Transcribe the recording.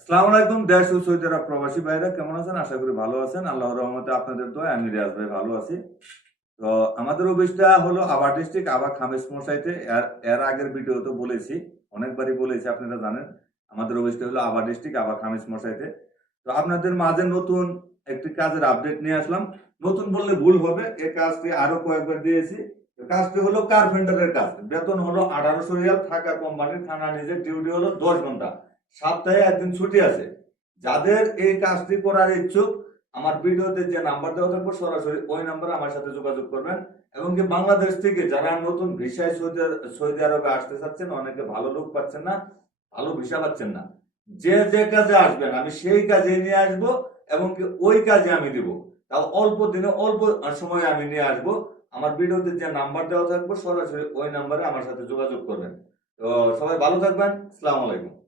আসসালামু দেশ ও প্রবাসী ভাইরা, কেমন আছেন? আশা করি ভালো আছেন। রহমতে আপনাদের আমি রিয়াজ ভাই ভালো আছি। তো আমাদের অফিসটা হলো ডিস্ট্রিক্ট মশাইতে। এর আগের বলেছি, অনেকবারই বলেছি, আপনারা জানেন। আমাদের অফিসটা হলো ডিস্ট্রিক্ট মশাইতে। তো আপনাদের মাঝে নতুন একটি কাজের আপডেট নিয়ে আসলাম। নতুন বললে ভুল হবে এই কাজটি আরও কয়েকবার দিয়েছি। কাজটি হলো কার্পেন্টারের কাজ। বেতন হলো আঠারোশো রিয়াল, থাকা কোম্পানির থানা নিজের ডিউটি হলো দশ ঘণ্টা। সপ্তাহে একদিন ছুটি আছে। যাদের এই কাজটি করার ইচ্ছুক, আমার ভিডিওতে যে নাম্বার দেওয়া থাকবে, সরাসরি ওই নাম্বারে আমার সাথে যোগাযোগ করবেন। এবং কি বাংলাদেশ থেকে যারা নতুন ভিসায় সৌদি সৌদি আরবে আসতে চাচ্ছেন, অনেকে ভালো লোক পাচ্ছেন না, ভালো ভিসা পাচ্ছেন না। যে যে কাজে আসবেন, আমি সেই কাজে নিয়ে আসব এবং কি ওই কাজে আমি দিব। তাও অল্প দিনে অল্প সময়ে আমি নিয়ে আসব। আমার ভিডিওতে যে নাম্বার দেওয়া থাকবে, সরাসরি ওই নাম্বারে আমার সাথে যোগাযোগ করবেন। তো সবাই ভালো থাকবেন। আসসালামু আলাইকুম।